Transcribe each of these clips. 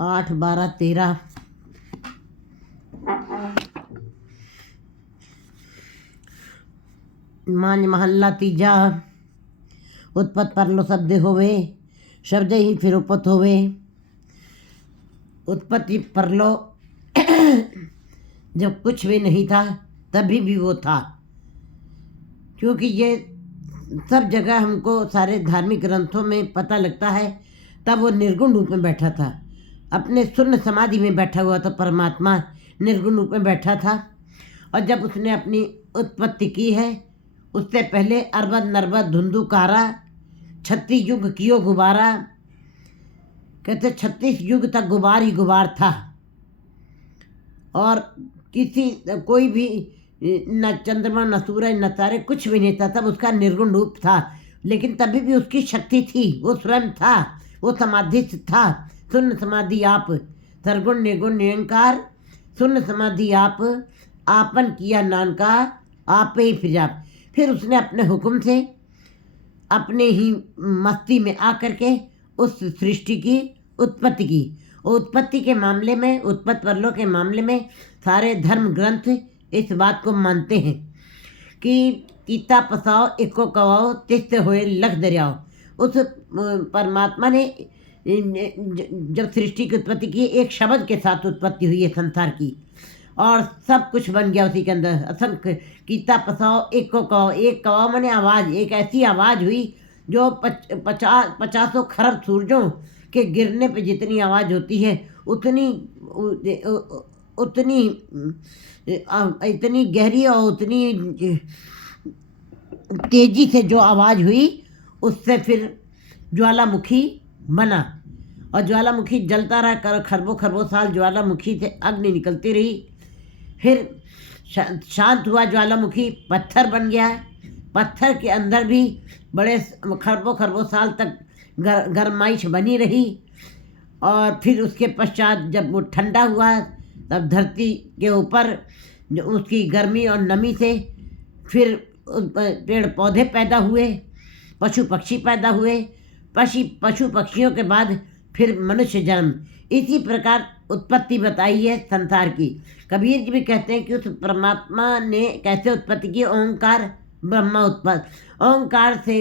8, 12, 13। मांझ महल्ला तीजा। उत्पत परलो शब्द होवे, शब्द ही फिर उपत होवे। उत्पत्ति परलो जब कुछ भी नहीं था तभी भी वो था, क्योंकि ये सब जगह हमको सारे धार्मिक ग्रंथों में पता लगता है। तब वो निर्गुण रूप में बैठा था, अपने शून्य समाधि में बैठा हुआ था। परमात्मा निर्गुण रूप में बैठा था। और जब उसने अपनी उत्पत्ति की है, उससे पहले अरबद नरबद धुंधुकारा 36 युग कियो गुबारा। कहते 36 युग तक गुबार ही गुबार था, और कोई भी न चंद्रमा न सूरज न तारे कुछ भी नहीं था। तब उसका निर्गुण रूप था, लेकिन तभी भी उसकी शक्ति थी। वो स्वयं था, वो समाधि था। शून्य समाधि आप, सरगुण निर्गुण निरंकार। शून्य समाधि आप, आपन किया नानका, आप ही फिर आप। फिर उसने अपने हुक्म से अपने ही मस्ती में आकर के उस सृष्टि की उत्पत्ति की। उत्पत्ति के मामले में, उत्पत्ति परलों के मामले में सारे धर्म ग्रंथ इस बात को मानते हैं कि कीता पसाओ एको कवाओ तिस्त होए लख दरियाओ। उस परमात्मा ने जब सृष्टि की उत्पत्ति की, एक शब्द के साथ उत्पत्ति हुई है संसार की, और सब कुछ बन गया उसी के अंदर। असंख्य कीता पसाओ एको कवाओ, एक कवाओ माने आवाज़, एक ऐसी आवाज़ हुई जो 50 खरब सूरजों के गिरने पे जितनी आवाज़ होती है उतनी इतनी गहरी और उतनी तेजी से जो आवाज़ हुई, उससे फिर ज्वालामुखी बना। और ज्वालामुखी जलता रहा, कर खरबों खरबों साल ज्वालामुखी से अग्नि निकलती रही। फिर शांत हुआ ज्वालामुखी, पत्थर बन गया। पत्थर के अंदर भी बड़े खरबों खरबों साल तक गरमाइश बनी रही। और फिर उसके पश्चात जब वो ठंडा हुआ, तब धरती के ऊपर उसकी गर्मी और नमी से फिर पेड़ पौधे पैदा हुए, पशु पक्षी पैदा हुए। पशु पक्षियों के बाद फिर मनुष्य जन्म। इसी प्रकार उत्पत्ति बताई है संसार की। कबीर जी भी कहते हैं कि उस परमात्मा ने कैसे उत्पत्ति की। ओंकार ब्रह्मा उत्पत्ति। ओंकार से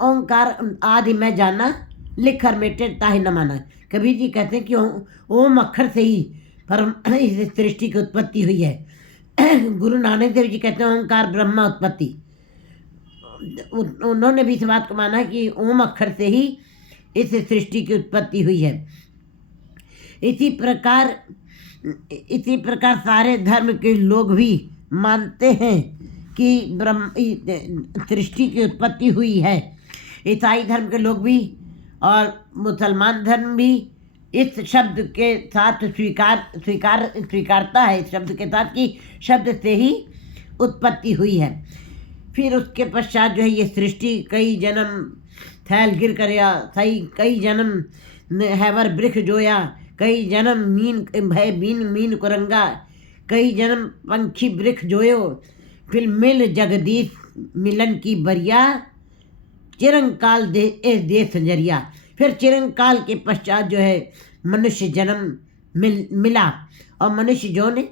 ओंकार आदि मैं जाना, लिखर मेटे ताहि न माना। कबीर जी कहते हैं कि ओम अक्षर से ही इस सृष्टि की उत्पत्ति हुई है। गुरु नानक देव जी कहते हैं ओंकार ब्रह्मा उत्पत्ति। उन्होंने भी इस बात को माना कि ओम अक्षर से ही इस सृष्टि की उत्पत्ति हुई है। इसी प्रकार सारे धर्म के लोग भी मानते हैं कि सृष्टि की उत्पत्ति हुई है। ईसाई धर्म के लोग भी और मुसलमान धर्म भी इस शब्द के साथ स्वीकारता है, इस शब्द के साथ कि शब्द से ही उत्पत्ति हुई है। फिर उसके पश्चात जो है ये सृष्टि कई जन्म थैल गिर करया, कई जन्म हैवर वृक्ष जोया, कई जन्म मीन कुरंगा, कई जन्म पंछी वृक्ष जोयो। फिर मिल जगदीश मिलन की बरिया, चिरंकाल देश जरिया। फिर चिरंकाल के पश्चात जो है मनुष्य जन्म मिला, और मनुष्य जो ने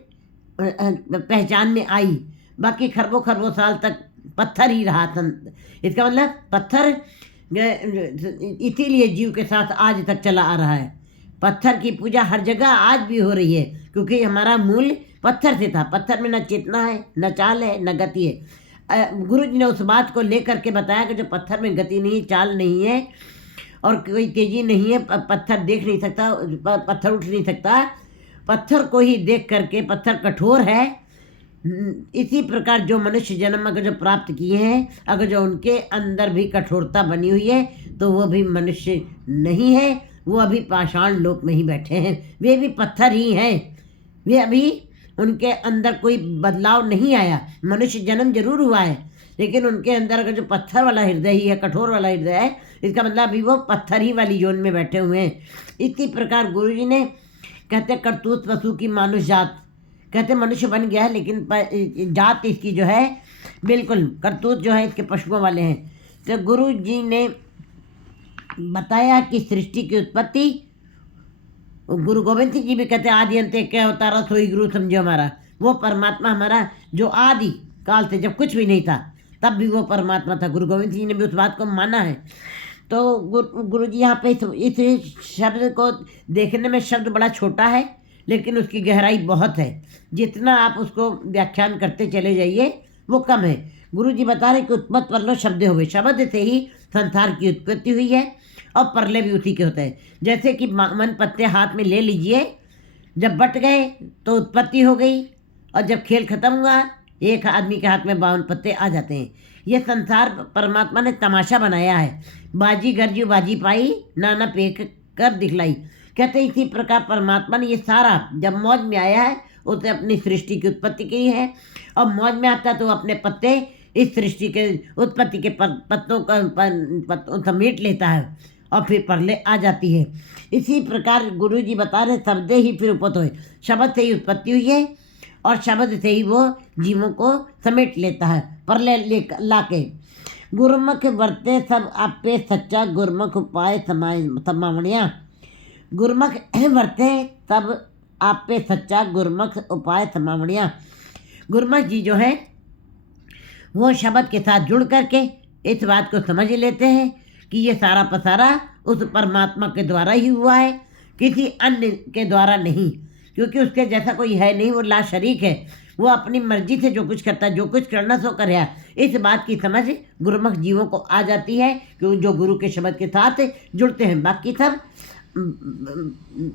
पहचान में आई। बाकी खरबों खरबों साल तक पत्थर ही रहा था। इसका मतलब पत्थर इसीलिए जीव के साथ आज तक चला आ रहा है। पत्थर की पूजा हर जगह आज भी हो रही है, क्योंकि हमारा मूल पत्थर से था। पत्थर में न चेतना है, न चाल है, न गति है। गुरु जी ने उस बात को लेकर के बताया कि जो पत्थर में गति नहीं, चाल नहीं है और कोई तेजी नहीं है, पत्थर देख नहीं सकता, पत्थर उठ नहीं सकता, पत्थर को ही देख करके पत्थर कठोर है। इसी प्रकार जो मनुष्य जन्म अगर जो प्राप्त किए हैं, अगर जो उनके अंदर भी कठोरता बनी हुई है, तो वो भी मनुष्य नहीं है, वो अभी पाषाण लोक में ही बैठे हैं। वे भी पत्थर ही हैं, वे अभी उनके अंदर कोई बदलाव नहीं आया। मनुष्य जन्म जरूर हुआ है, लेकिन उनके अंदर अगर जो पत्थर वाला हृदय ही है, कठोर वाला हृदय है, इसका मतलब अभी वो पत्थर ही वाली जोन में बैठे हुए हैं। इसी प्रकार गुरु जी ने कहते करतूत पशु की मानुष जात, कहते मनुष्य बन गया है, लेकिन जात इसकी जो है बिल्कुल करतूत जो है इसके पशुओं वाले हैं। तो गुरु जी ने बताया कि सृष्टि की उत्पत्ति गुरु गोविंद सिंह जी भी कहते हैं आदि अंत एक अवतारा सोई गुरु समझो हमारा। वो परमात्मा हमारा जो आदि काल से जब कुछ भी नहीं था तब भी वो परमात्मा था। गुरु गोविंद सिंह जी ने भी उस बात को माना है। तो गुरु जी यहाँ पे इस शब्द को देखने में शब्द बड़ा छोटा है लेकिन उसकी गहराई बहुत है। जितना आप उसको व्याख्यान करते चले जाइए वो कम है। गुरु जी बता रहे कि उत्पत्त परलो शब्द हो गए, शब्द से ही संसार की उत्पत्ति हुई है और परले भी उसी के होते हैं। जैसे कि मन पत्ते हाथ में ले लीजिए, जब बट गए तो उत्पत्ति हो गई और जब खेल खत्म हुआ एक आदमी के हाथ में 52 पत्ते आ जाते हैं। ये संसार परमात्मा ने तमाशा बनाया है। बाजी गरजू बाजी पाई नाना पेक कर दिखलाई। कहते हैं इसी प्रकार परमात्मा ने ये सारा जब मौज में आया है उसने अपनी सृष्टि की उत्पत्ति की है और मौज में आता तो अपने पत्ते इस सृष्टि के उत्पत्ति के पत्तों का समेट लेता है और फिर परले आ जाती है। इसी प्रकार गुरु जी बता रहे शब्द ही फिर उपत हुए, शब्द से ही उत्पत्ति हुई है और शब्द से ही वो जीवों को समेट लेता है परले लाके। गुरुमुख वर्ते सब आपे सच्चा गुरुमुख उपाय समावणिया। गुरुमुख वर्ते तब आप पे सच्चा गुरुमुख उपाय समावणिया। गुरुमुख जी जो है वो शब्द के साथ जुड़ करके इस बात को समझ लेते हैं कि ये सारा पसारा उस परमात्मा के द्वारा ही हुआ है, किसी अन्य के द्वारा नहीं, क्योंकि उसके जैसा कोई है नहीं। वो ला शरीक है, वो अपनी मर्जी से जो कुछ करता है, जो कुछ करना सो करे। इस बात की समझ गुरुमुख जीवों को आ जाती है कि जो गुरु के शब्द के साथ जुड़ते हैं, बाकी सब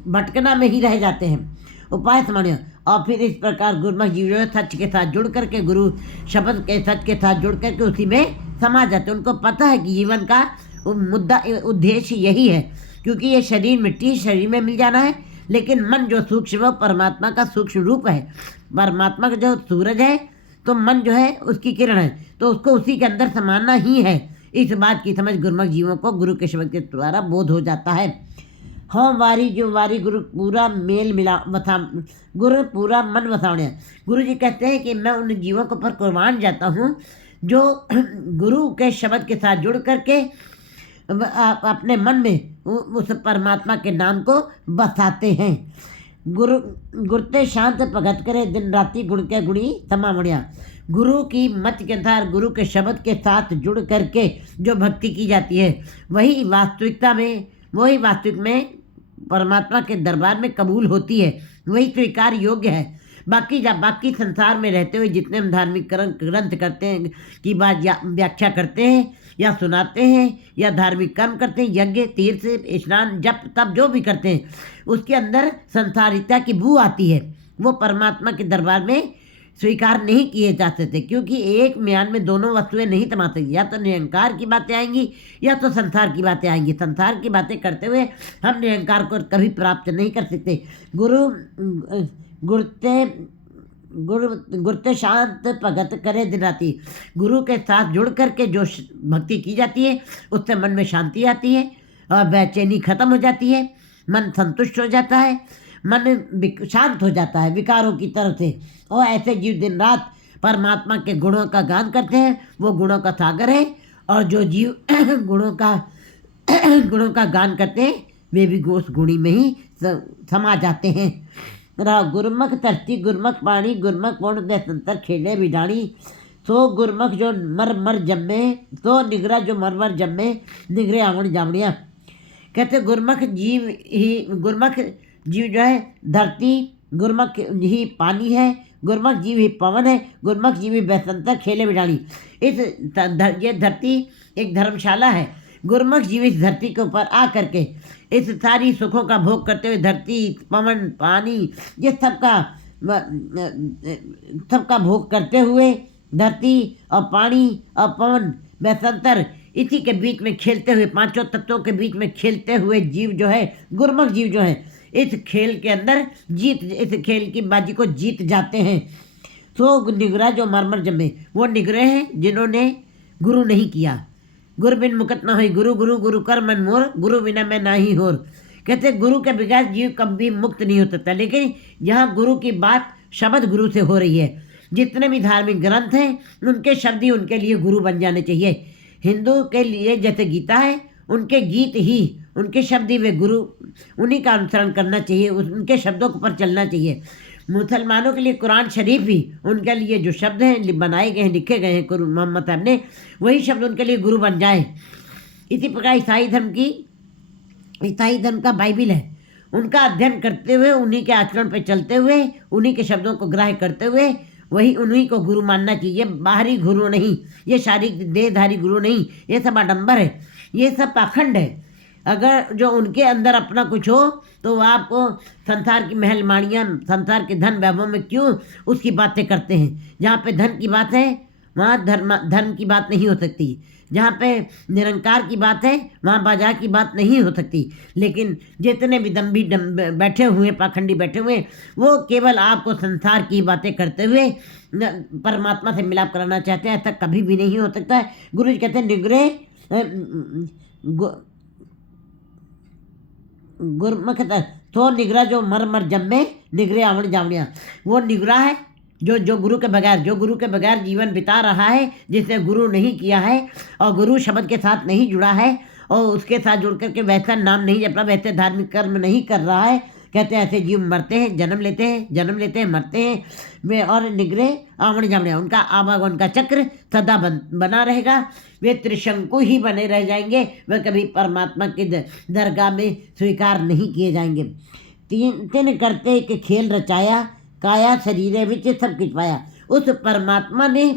भटकना में ही रह जाते हैं। उपाय समझ और फिर इस प्रकार गुरुमुख जीव जो है सच के साथ जुड़ करके, गुरु शब्द के सच के साथ जुड़ करके उसी में समा जाते हैं। उनको पता है कि जीवन का मुद्दा उद्देश्य यही है, क्योंकि ये शरीर मिट्टी शरीर में मिल जाना है, लेकिन मन जो सूक्ष्म है परमात्मा का सूक्ष्म रूप है। परमात्मा का जो सूरज है तो मन जो है उसकी किरण है, तो उसको उसी के अंदर समाना ही है। इस बात की समझ गुरुमुख जीवों को गुरु के शब्द के द्वारा बोध हो जाता है। हाँ वारी जो वारी गुरु पूरा मेल मिला वथा, गुरु पूरा मन वसावणे। गुरु जी कहते हैं कि मैं उन जीवों के ऊपर कुर्बान जाता हूँ जो गुरु के शब्द के साथ जुड़ करके अपने मन में उस परमात्मा के नाम को बसाते हैं। गुरते शांत भगत करे दिन राति गुण के गुणी समावणिया। गुरु की मत के अनुसार गुरु के शब्द के साथ जुड़ करके जो भक्ति की जाती है वही वास्तविक में परमात्मा के दरबार में कबूल होती है, वही स्वीकार योग्य है। बाकी संसार में रहते हुए जितने हम धार्मिक ग्रंथ करते हैं की बात व्याख्या करते हैं या सुनाते हैं या धार्मिक कर्म करते हैं, यज्ञ तीर्थ स्नान जप तप जो भी करते हैं, उसके अंदर संसारिता की बू आती है। वो परमात्मा के दरबार में स्वीकार नहीं किए जा सकते, क्योंकि एक म्यान में दोनों वस्तुएं नहीं समा सकती। या तो निरंकार की बातें आएंगी या तो संसार की बातें आएंगी। संसार की बातें करते हुए हम निरंकार को कभी प्राप्त नहीं कर सकते। गुरते शांत भगत करे दिन राति। गुरु के साथ जुड़ करके जो भक्ति की जाती है उससे मन में शांति आती है और बेचैनी खत्म हो जाती है, मन संतुष्ट हो जाता है, मन शांत हो जाता है विकारों की तरफ से। और ऐसे जीव दिन रात परमात्मा के गुणों का गान करते हैं। वो गुणों का सागर है और जो जीव गुणों का गान करते हैं वे भी उस गुणी में ही समा जाते हैं। गुरुमुख धरती गुरुमुख पानी गुरुमुख पूर्ण देशंतर खेले बिडाणी। सो गुरुमुख जो मर जम्मे तो निगरा जो मर जम्मे निगरे आवण जावड़िया। कहते गुरुमुख जीव जो है धरती, गुरुमुख ही पानी है, गुरुमुख जीव ही पवन है, गुरुमुख जीव ही बेसंतर खेले बिडाणी। ये धरती एक धर्मशाला है। गुरुमुख जीव इस धरती के ऊपर आ करके इस सारी सुखों का भोग करते हुए धरती पवन पानी ये सबका भोग करते हुए धरती और पानी और पवन बेसंतर इसी के बीच में खेलते हुए, पांचों तत्वों के बीच में खेलते हुए जीव जो है गुरुमुख जीव जो है इस खेल के अंदर इस खेल की बाजी को जीत जाते हैं। तो निगरा जो मरमर जमे वो निगरे हैं जिन्होंने गुरु नहीं किया। गुरु बिन मुकत ना हुई गुरु गुरु गुरु कर मन मोर, गुरु बिना मैं ना ही होर। कहते गुरु के बगैर जीव कभी मुक्त नहीं हो सकता। लेकिन यहाँ गुरु की बात शब्द गुरु से हो रही है। जितने भी धार्मिक ग्रंथ हैं उनके शब्द ही उनके लिए गुरु बन जाने चाहिए। हिंदू के लिए जैसे गीता है, उनके गीत ही उनके शब्द ही वे गुरु, उन्हीं का अनुसरण करना चाहिए, उनके शब्दों पर चलना चाहिए। मुसलमानों के लिए कुरान शरीफ ही उनके लिए जो शब्द हैं बनाए गए हैं, लिखे गए हैं गुरु मोहम्मद साहब ने, वही शब्द उनके लिए गुरु बन जाए। इसी प्रकार ईसाई धर्म का बाइबिल है, उनका अध्ययन करते हुए, उन्हीं के आचरण पर चलते हुए, उन्हीं के शब्दों को ग्राह्य करते हुए वही उन्हीं को गुरु मानना चाहिए। बाहरी गुरु नहीं, ये शारीरिक देहधारी गुरु नहीं, ये सब आडंबर है, ये सब पाखंड है। अगर जो उनके अंदर अपना कुछ हो तो वो आपको संसार की महल माड़ियाँ, संसार के धन वैभव में क्यों उसकी बातें करते हैं। जहाँ पे धन की बात है वहाँ धर्म की बात नहीं हो सकती, जहाँ पे निरंकार की बात है वहाँ बाजार की बात नहीं हो सकती। लेकिन जितने भी दम्भी बैठे हुए पाखंडी बैठे हुए, वो केवल आपको संसार की बातें करते हुए परमात्मा से मिलाप कराना चाहते हैं। ऐसा कभी भी नहीं हो सकता है। गुरु जी कहते हैं निगरे गुरमुख तो निगरा जो मर मर जम्मे निगरे आवण जावणिया, वो निगरा है जो गुरु के बगैर जीवन बिता रहा है, जिसने गुरु नहीं किया है और गुरु शब्द के साथ नहीं जुड़ा है और उसके साथ जुड़ करके वैसा नाम नहीं जपना, वैसे धार्मिक कर्म नहीं कर रहा है। कहते हैं ऐसे जीव मरते हैं, जन्म लेते हैं, मरते हैं वे, और निगरे आवण जावणे, उनका आवागमन का चक्र सदा बना रहेगा। वे त्रिशंकु ही बने रह जाएंगे, वे कभी परमात्मा की दरगाह में स्वीकार नहीं किए जाएंगे। तीन करते एक खेल रचाया, काया शरीर विच सब कुछ पाया। उस परमात्मा ने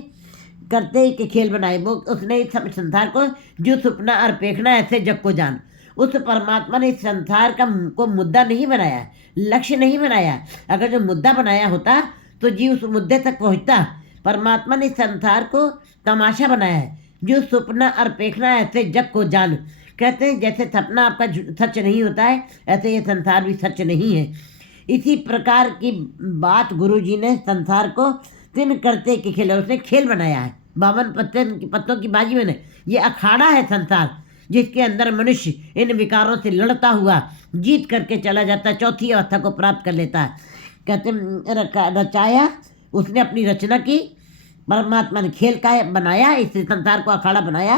करते एक खेल बनाए, वो उसने इस संसार को जो सपना और पेखना ऐसे जग को जान। उस परमात्मा ने इस संसार को मुद्दा नहीं बनाया, लक्ष्य नहीं बनाया। अगर जो मुद्दा बनाया होता तो जीव उस मुद्दे तक पहुंचता। परमात्मा ने इस संसार को तमाशा बनाया है, जो सपना और पेखना ऐसे जग को जान। कहते हैं जैसे सपना आपका सच नहीं होता है, ऐसे ये संसार भी सच नहीं है। इसी प्रकार की बात गुरु जी ने संसार को तीन करते के खेल, उसने खेल बनाया है। 52 पत्तों की बाजी में ये अखाड़ा है संसार, जिसके अंदर मनुष्य इन विकारों से लड़ता हुआ जीत करके चला जाता है, चौथी अवस्था को प्राप्त कर लेता है। कहते रचाया, उसने अपनी रचना की, परमात्मा ने खेल का बनाया, इस संसार को अखाड़ा बनाया।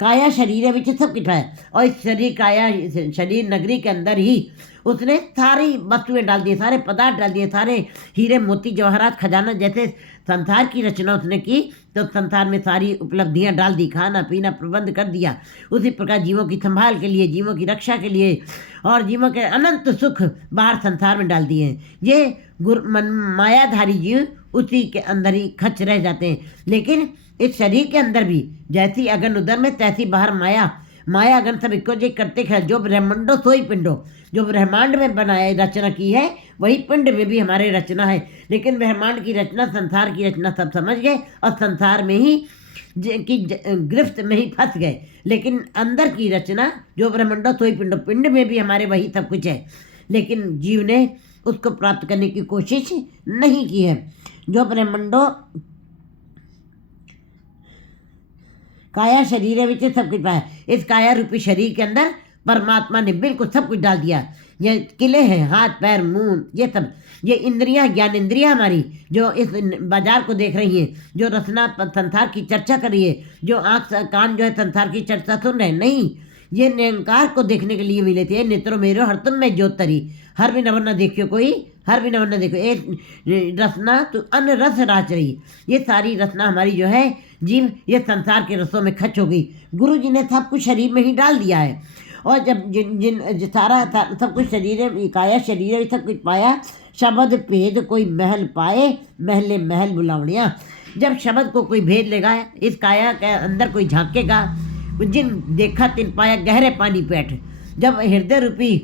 काया शरीर विच सब कुछ है, और इस शरीर नगरी के अंदर ही उसने सारी वस्तुएं डाल दी, सारे पदार्थ डाल दिए, सारे हीरे मोती जवाहरात खजाना, जैसे संसार की रचना उसने की तो संसार में सारी उपलब्धियां डाल दी, खाना पीना प्रबंध कर दिया। उसी प्रकार जीवों की संभाल के लिए, जीवों की रक्षा के लिए और जीवों के अनंत सुख बाहर संसार में डाल दिए हैं। ये मायाधारी जीव उसी के अंदर ही खच रह जाते हैं। लेकिन इस शरीर के अंदर भी जैसी अगन उदर में तैसी बाहर माया अगन सब इको जे करते खे, जो ब्रह्मंडो सोई पिंडो, जो ब्रह्मांड में बनाया रचना की है वही पिंड में भी हमारे रचना है। लेकिन ब्रह्मांड की रचना, संसार की रचना सब समझ गए और संसार में ही की गिरफ्त में ही फंस गए। लेकिन अंदर की रचना जो ब्रह्मंडो सोई पिंडो, पिंड में भी हमारे वही सब कुछ है, लेकिन जीव ने उसको प्राप्त करने की कोशिश नहीं की है। जो ब्रह्मंडो काया शरीर विच सब कुछ पाया, इस काया रूपी शरीर के अंदर परमात्मा ने बिल्कुल सब कुछ डाल दिया। ये किले हैं, हाथ पैर मुंह, ये सब, ये इंद्रियां, ज्ञान इंद्रियां हमारी जो इस बाजार को देख रही हैं, जो रचना संसार की चर्चा कर रही है, जो आँख कान जो है संसार की चर्चा सुन रहे हैं, नहीं, ये निरंकार को देखने के लिए मिले थे। नेत्रों मेरो हर तुम में ज्योत तरी, हर भी नवर न देखियो कोई, हर भी नवर न देखो, एक रसना तो अन्य रस राच रही। ये सारी रचना हमारी जो है जीव, ये संसार के रसों में खच हो गई। गुरु जी ने सब कुछ शरीर में ही डाल दिया है। और जब सारा सब कुछ शरीर काया शरीर सब कुछ पाया, शब्द भेद कोई महल पाए, महले महल बुलावणिया। जब शब्द को कोई भेद लेगा, इस काया के अंदर कोई झांकेगा, जिन देखा तिन पाया गहरे पानी पैठ। जब हृदय रूपी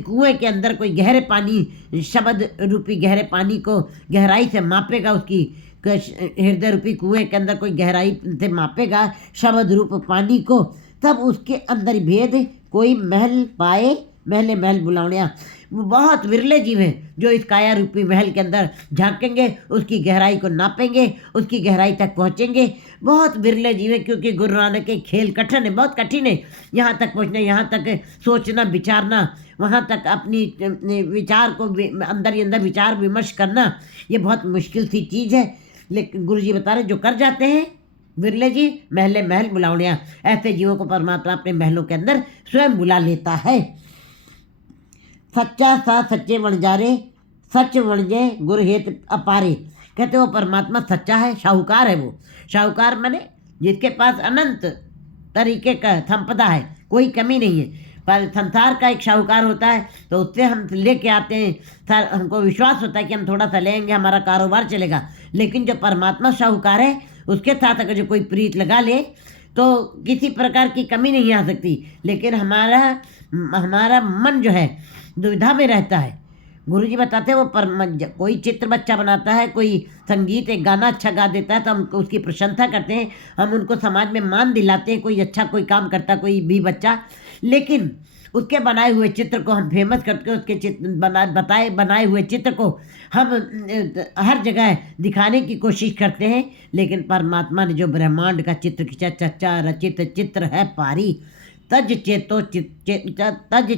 कुएं के अंदर कोई गहरे पानी, शब्द रूपी गहरे पानी को गहराई से मापेगा, उसकी हृदय रूपी कुएं के अंदर कोई गहराई से मापेगा शब्द रूप पानी को, तब उसके अंदर भेद कोई महल पाए, महले महल बुलावणिया। वो बहुत विरले जीव हैं जो इस काया रूपी महल के अंदर झांकेंगे, उसकी गहराई को नापेंगे, उसकी गहराई तक पहुँचेंगे। बहुत विरले जीव हैं, क्योंकि गुरु नानक के खेल कठिन है, बहुत कठिन है। यहाँ तक पहुँचना, यहाँ तक सोचना विचारना, वहाँ तक अपनी विचार को अंदर ही अंदर विचार विमर्श करना, ये बहुत मुश्किल सी चीज़ है। लेकिन गुरु जी बता रहे जो कर जाते हैं बिरले जी महले महल बुलावणिया, ऐसे जीवों को परमात्मा अपने महलों के अंदर स्वयं बुला लेता है। सच्चा सा सच्चे वणजारे, सच वणजे गुर हेत अपारे। कहते वो परमात्मा सच्चा है, शाहूकार है। वो शाहूकार माने जिसके पास अनंत तरीके का संपदा है, कोई कमी नहीं है। पर संसार का एक शाहूकार होता है तो उससे हम लेके आते हैं, सर हमको विश्वास होता है कि हम थोड़ा सा लेंगे हमारा कारोबार चलेगा। लेकिन जो परमात्मा शाहूकार है उसके साथ अगर जो कोई प्रीत लगा ले तो किसी प्रकार की कमी नहीं आ सकती। लेकिन हमारा हमारा मन जो है दुविधा में रहता है। गुरुजी बताते हैं वो कोई चित्र बच्चा बनाता है, कोई संगीत एक गाना अच्छा गा देता है तो हम उसकी प्रशंसा करते हैं, हम उनको समाज में मान दिलाते हैं, कोई अच्छा कोई काम करता कोई भी बच्चा। लेकिन उसके बनाए हुए चित्र को हम फेमस करके उसके चित्र बनाए हुए चित्र को हम हर जगह दिखाने की कोशिश करते हैं। लेकिन परमात्मा ने जो ब्रह्मांड का चित्र खींचा, चच्चा रचित चित्र है पारी, तज चेतो तज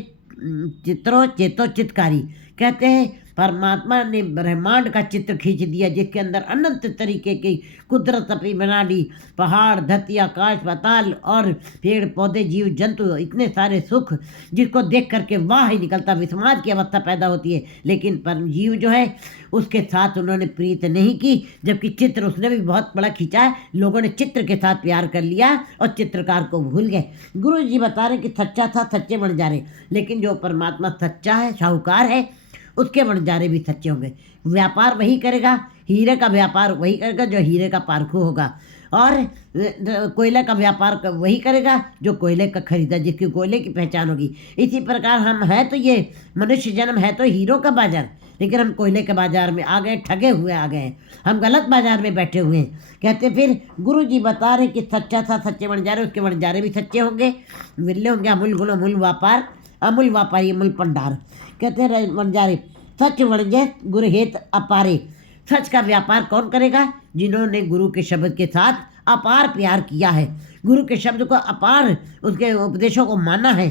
चित्रो चेतो चितकारी। कहते हैं परमात्मा ने ब्रह्मांड का चित्र खींच दिया जिसके अंदर अनंत तरीके की कुदरत अपनी बना ली। पहाड़, धरती, आकाश, पाताल और पेड़ पौधे, जीव जंतु, इतने सारे सुख जिसको देख करके वाह ही निकलता, विस्माद की अवस्था पैदा होती है। लेकिन पर जीव जो है उसके साथ उन्होंने प्रीत नहीं की, जबकि चित्र उसने भी बहुत बड़ा खींचा है। लोगों ने चित्र के साथ प्यार कर लिया और चित्रकार को भूल गए। गुरु जी बता रहे कि सच्चा था सच्चे बन जा रहे। लेकिन जो परमात्मा सच्चा है, शाहूकार है, उसके वणजारे भी सच्चे होंगे। व्यापार वही करेगा, हीरे का व्यापार वही करेगा जो हीरे का पारखू होगा, और कोयले का व्यापार वही करेगा जो कोयले का खरीदा, जिसकी कोयले की पहचान होगी। इसी प्रकार हम हैं तो ये मनुष्य जन्म है तो हीरो का बाजार, लेकिन हम कोयले के बाजार में आ गए, ठगे हुए आ गए, हम गलत बाजार में बैठे हुए हैं। कहते फिर गुरु जी बता रहे कि सच्चा था सच्चे वणजारे, उसके वणजारे भी सच्चे होंगे, मिलने होंगे। अमूल गुण अमूल व्यापार, अमूल व्यापारी अमूल भंडार। कहते हैं वणजारे सच वणजे गुरु हेत अपारे। सच का व्यापार कौन करेगा? जिन्होंने गुरु के शब्द के साथ अपार प्यार किया है, गुरु के शब्द को अपार उसके उपदेशों को माना है।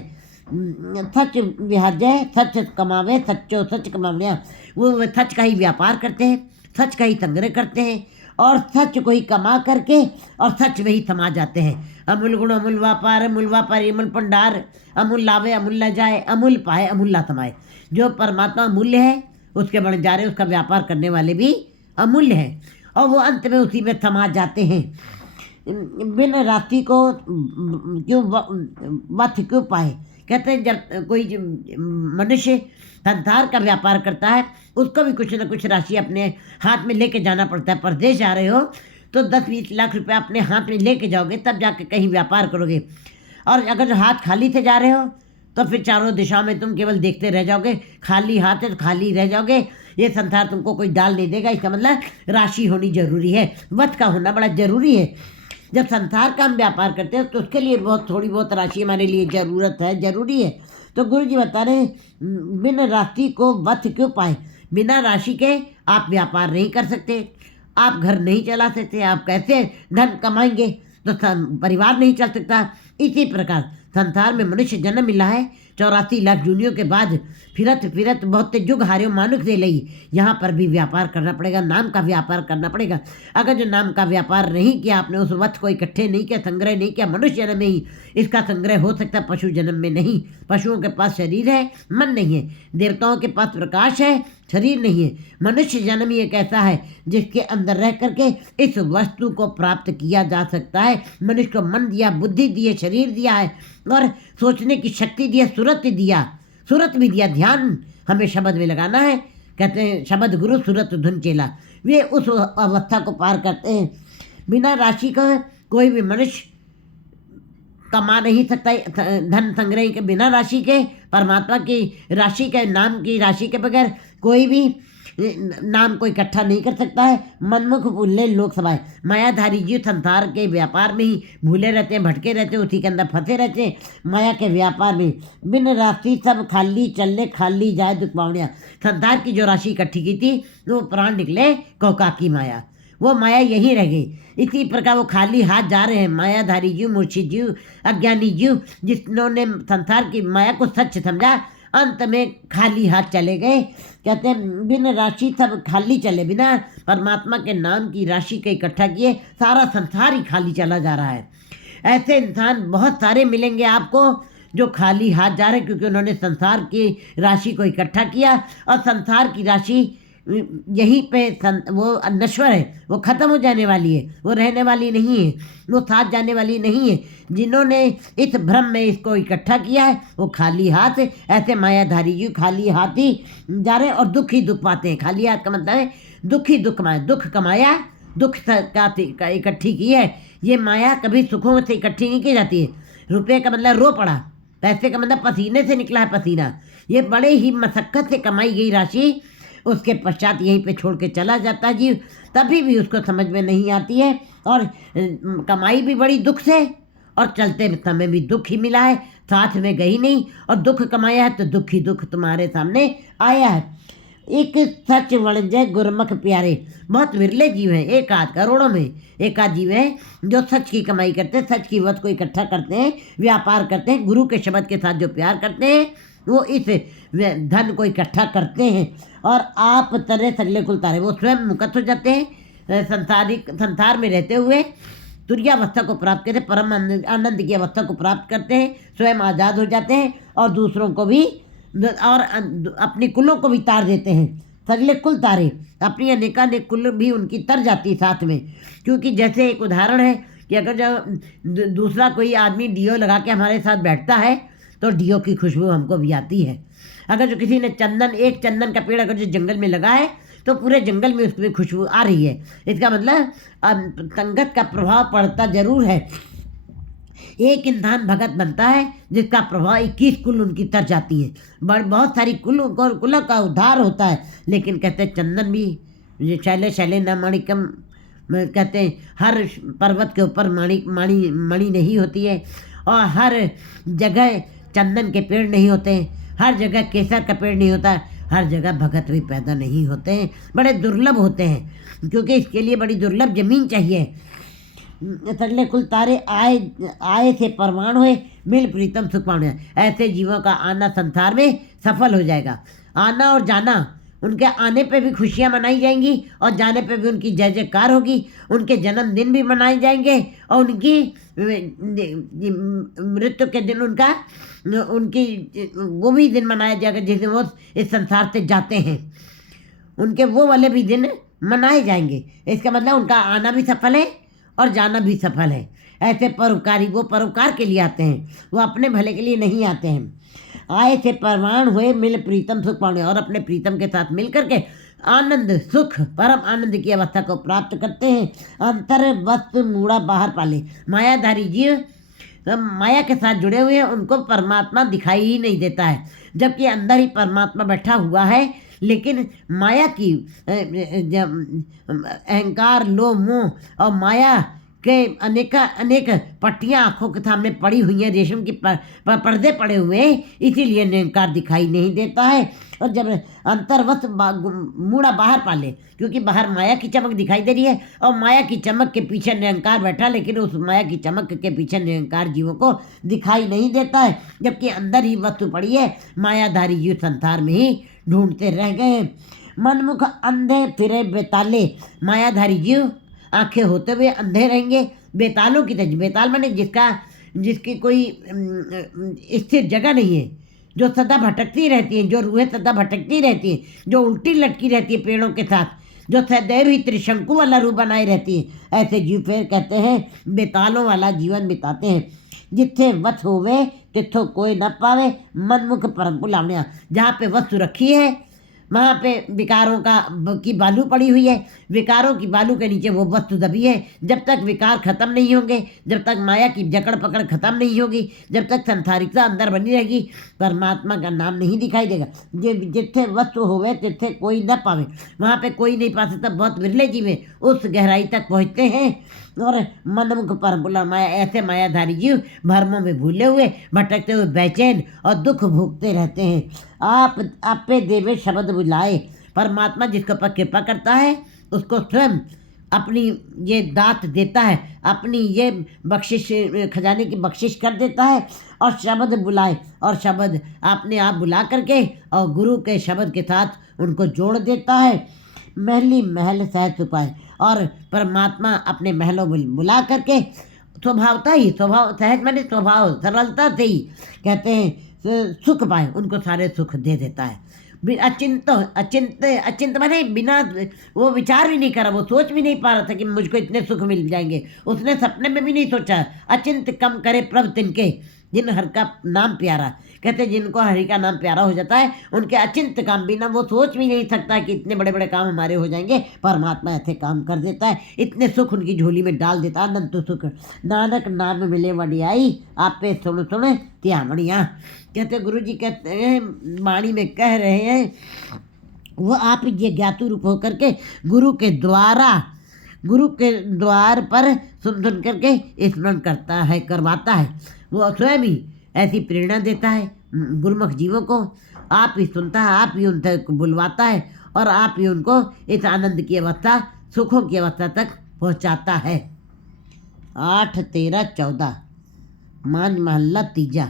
सच विहाजय सच कमावे, सच्चो सच कमावया। वो सच का ही व्यापार करते हैं, सच का ही संग्रह करते हैं और सच को ही कमा करके और सच में ही समा जाते हैं। अमूल गुण अमूल व्यापार, अमूल व्यापारी अमूल भंडार, अमूल लावे अमूल न जाए, अमूल पाए अमूल ला समाए। जो परमात्मा मूल्य है उसके वणजारे, उसका व्यापार करने वाले भी अमूल्य हैं और वो अंत में उसी में समा जाते हैं। बिन राशि को क्यों वथ क्यों पाए। कहते हैं जब कोई मनुष्य संसार का व्यापार करता है उसको भी कुछ न कुछ राशि अपने हाथ में लेके जाना पड़ता है। परदेश जा रहे हो तो 10-20 लाख रुपए अपने हाथ में लेके जाओगे तब जाके कहीं व्यापार करोगे। और अगर हाथ खाली से जा रहे हो तो फिर चारों दिशाओं में तुम केवल देखते रह जाओगे, खाली हाथ है तो खाली रह जाओगे। ये संसार तुमको कोई डाल नहीं देगा। इसका मतलब राशि होनी जरूरी है, वध का होना बड़ा जरूरी है। जब संसार का हम व्यापार करते हैं तो उसके लिए थोड़ी बहुत राशि हमारे लिए ज़रूरत है, जरूरी है। तो गुरु जी बता रहे हैं बिन राशि को वध क्यों पाए। बिना राशि के आप व्यापार नहीं कर सकते, आप घर नहीं चला सकते, आप कैसे धन कमाएंगे, तो परिवार नहीं चल सकता। इसी प्रकार संसार में मनुष्य जन्म मिला है 84 लाख जूनियों के बाद, फिरत फिरत बहुत जुग हार्यो मानुख दे लई। यहाँ पर भी व्यापार करना पड़ेगा, नाम का व्यापार करना पड़ेगा। अगर जो नाम का व्यापार नहीं किया आपने, उस वक्त को इकट्ठे नहीं किया, संग्रह नहीं किया, मनुष्य जन्म में ही इसका संग्रह हो सकता है, पशु जन्म में नहीं। पशुओं के पास शरीर है, मन नहीं है। देवताओं के पास प्रकाश है, शरीर नहीं है। मनुष्य जन्म ही एक ऐसा है जिसके अंदर रह करके इस वस्तु को प्राप्त किया जा सकता है। मनुष्य को मन दिया, बुद्धि दी है, शरीर दिया है और सोचने की शक्ति दी है, सूरत दिया, सूरत भी दिया। ध्यान हमें शब्द में लगाना है। कहते हैं शब्द गुरु सूरत धुन चेला। वे उस अवस्था को पार करते हैं। बिना राशि का कोई भी मनुष्य कमा नहीं सकता। धन संग्रह के बिना राशि के, परमात्मा की राशि के, नाम की राशि के बगैर कोई भी नाम को इकट्ठा नहीं कर सकता है। मनमुख भूले लोक सभाए। मायाधारी जीव संसार के व्यापार में ही भूले रहते हैं, भटके रहते हैं, उसी के अंदर फंसे रहते हैं, माया के व्यापार में। बिन राशि सब खाली चले, खाली जाए दुख पावनिया। संसार की जो राशि इकट्ठी की थी वो प्राण निकले कौका की माया, वो माया यहीं रह गई। इसी प्रकार वो खाली हाथ जा रहे हैं मायाधारी जीव, मूर्छित जीव, अज्ञानी जीव, जिन्होंने संसार की माया को सच समझा अंत में खाली हाथ चले गए। कहते हैं बिन राशि सब खाली चले, बिना परमात्मा के नाम की राशि के इकट्ठा किए सारा संसार ही खाली चला जा रहा है। ऐसे इंसान बहुत सारे मिलेंगे आपको जो खाली हाथ जा रहे हैं, क्योंकि उन्होंने संसार की राशि को इकट्ठा किया और संसार की राशि यहीं पे वो नश्वर है, वो ख़त्म हो जाने वाली है, वो रहने वाली नहीं है, वो साथ जाने वाली नहीं है। जिन्होंने इस भ्रम में इसको इकट्ठा किया है वो खाली हाथ है। ऐसे मायाधारी जी खाली हाथ ही जा रहे हैं और दुख ही दुख पाते हैं। खाली हाथ का मतलब है दुख ही दुख कमाया, दुख कमाया, दुख का इकट्ठी की है। ये माया कभी सुखों से इकट्ठी नहीं की जाती है। रुपये का मतलब रो पड़ा, पैसे का मतलब पसीने से निकला है पसीना। ये बड़े ही मशक्क़त से कमाई गई राशि उसके पश्चात यहीं पे छोड़ के चला जाता है जीव, तभी भी उसको समझ में नहीं आती है। और कमाई भी बड़ी दुख से और चलते समय भी दुख ही मिला है, साथ में गई नहीं। और दुख कमाया है तो दुख ही दुख तुम्हारे सामने आया है। एक सच वणजय गुरमुख प्यारे, बहुत विरले जीव हैं, एक आध करोड़ों में एक आध जीव हैं जो सच की कमाई करते हैं, सच की वत को इकट्ठा करते हैं, व्यापार करते हैं, गुरु के शब्द के साथ जो प्यार करते हैं वो इस धन को इकट्ठा करते हैं। और आप तरे सगले कुल तारे, वो स्वयं मुक्त हो जाते हैं, संसार में रहते हुए तुर्यावस्था को प्राप्त करते, परम आनंद की अवस्था को प्राप्त करते हैं, स्वयं आज़ाद हो जाते हैं और दूसरों को भी और अपने कुलों को भी तार देते हैं। सगले कुल तारे, अपनी अनेकानेक कुल भी उनकी तर जाती है साथ में। क्योंकि जैसे एक उदाहरण है कि अगर जो दूसरा कोई आदमी डीओ लगा के हमारे साथ बैठता है तो डीओ की खुशबू हमको भी आती है। अगर जो किसी ने एक चंदन का पेड़ अगर जो जंगल में लगा है तो पूरे जंगल में उसमें खुशबू आ रही है। इसका मतलब संगत का प्रभाव पड़ता जरूर है। एक इंसान भगत बनता है जिसका प्रभाव 21 कुल उनकी तर जाती है, बहुत सारी कुलों का उद्धार होता है। लेकिन कहते हैं चंदन भी शैले शैले न माणिकम, कहते हैं हर पर्वत के ऊपर मणि नहीं होती है और हर जगह चंदन के पेड़ नहीं होते हैं, हर जगह केसर का पेड़ नहीं होता, हर जगह भगत भी पैदा नहीं होते हैं, बड़े दुर्लभ होते हैं, क्योंकि इसके लिए बड़ी दुर्लभ जमीन चाहिए। सगले कुल तारे आए थे परवान हुए, मिल प्रीतम सुख पाने। ऐसे जीवों का आना संसार में सफल हो जाएगा। आना और जाना, उनके आने पे भी खुशियाँ मनाई जाएंगी और जाने पे भी उनकी जय जयकार होगी। उनके जन्मदिन भी मनाए जाएंगे और उनकी मृत्यु के दिन उनकी वो भी दिन मनाया जाएगा जिस दिन वो इस संसार से जाते हैं, उनके वो वाले भी दिन मनाए जाएंगे। इसका मतलब उनका आना भी सफल है और जाना भी सफल है। ऐसे परोपकारी वो परोपकार के लिए आते हैं, वो अपने भले के लिए नहीं आते हैं। आए थे परवान हुए मिल प्रीतम सुख पाने, और अपने प्रीतम के साथ मिल करके आनंद सुख परम आनंद की अवस्था को प्राप्त करते हैं। अंतर वस्तु मूढ़ा बाहर पाले, मायाधारी जीव माया के साथ जुड़े हुए हैं, उनको परमात्मा दिखाई ही नहीं देता है, जबकि अंदर ही परमात्मा बैठा हुआ है। लेकिन माया की अहंकार लोभ मोह और माया के अनेक पट्टियाँ आँखों के सामने पड़ी हुई हैं, रेशम की पर्दे पड़े हुए हैं, इसीलिए निरंकार दिखाई नहीं देता है। और जब अंतर्वत मूढ़ा बाहर पाले, क्योंकि बाहर माया की चमक दिखाई दे रही है और माया की चमक के पीछे निरंकार बैठा, लेकिन उस माया की चमक के पीछे निरंकार जीवों को दिखाई नहीं देता है, जबकि अंदर ही वस्तु पड़ी है। मायाधारी जीव संसार में ही ढूंढते रह गए। मनमुख अंधे फिरे बेताले, मायाधारी जीव आंखें होते हुए अंधे रहेंगे बेतालों की तरह। बेताल माने जिसकी कोई स्थिर जगह नहीं है, जो सदा भटकती रहती हैं, जो रूहें सदा भटकती रहती हैं, जो उल्टी लटकी रहती है पेड़ों के साथ, जो सदैव ही त्रिशंकु वाला रूप बनाए रहती हैं, ऐसे जीव फिर कहते हैं बेतालों वाला जीवन बिताते हैं। जिथे वत होवे तिथो कोई न पावे, मनमुख परम बुलावनिया, जहाँ पे वस्तु रखी है वहाँ पे विकारों की बालू पड़ी हुई है, विकारों की बालू के नीचे वो वस्तु दबी है। जब तक विकार खत्म नहीं होंगे, जब तक माया की जकड़ पकड़ खत्म नहीं होगी, जब तक संसारिकता अंदर बनी रहेगी, परमात्मा का नाम नहीं दिखाई देगा। जिथे वस्तु होवे तिथे कोई न पावे, वहाँ पे कोई नहीं पा सकता। बहुत विरले जीव में उस गहराई तक पहुँचते हैं। और मनमुख परम बुला माया, ऐसे मायाधारी जीव भरमों में भूले हुए भटकते हुए बेचैन और दुख भोगते रहते हैं। आप आपे देवे शब्द बुलाए, परमात्मा जिसके ऊपर कृपा करता है उसको स्वयं अपनी ये दात देता है, अपनी ये बख्शिश, खजाने की बख्शिश कर देता है। और शब्द बुलाए, और शब्द अपने आप बुला करके और गुरु के शब्द के साथ उनको जोड़ देता है। महली महल सहज सुपाए, और परमात्मा अपने महलों में बुला करके स्वभावता ही, स्वभाव सहज माने स्वभाव, सरलता से ही कहते हैं सुख पाए, उनको सारे सुख दे देता है। अचिंत अचिंत अचिंत माने बिना वो विचार भी नहीं करा, वो सोच भी नहीं पा रहा था कि मुझको इतने सुख मिल जाएंगे, उसने सपने में भी नहीं सोचा। अचिंत कम करे प्रभ तिनके, जिन हर का नाम प्यारा, कहते जिनको हरि का नाम प्यारा हो जाता है उनके अचिंत काम, बिना वो सोच भी नहीं सकता कि इतने बड़े बड़े काम हमारे हो जाएंगे, परमात्मा ऐसे काम कर देता है, इतने सुख उनकी झोली में डाल देता है। अनंत सुख नानक नाम मिले वडियाई, आप पे सुन सुन त्यामणिया। कहते गुरु जी कहते हैं, वाणी में कह रहे हैं, वो आप ये ज्ञातु रूप होकर के गुरु के द्वार पर सुन सुन करके स्मरण करता है, करवाता है। वो स्वयं ही ऐसी प्रेरणा देता है गुरुमुख जीवों को। आप ही सुनता है, आप ही उन तक बुलवाता है, और आप ही उनको इस आनंद की अवस्था, सुखों की अवस्था तक पहुंचाता है। 8, 13, 14 मांझ महल्ला तीजा।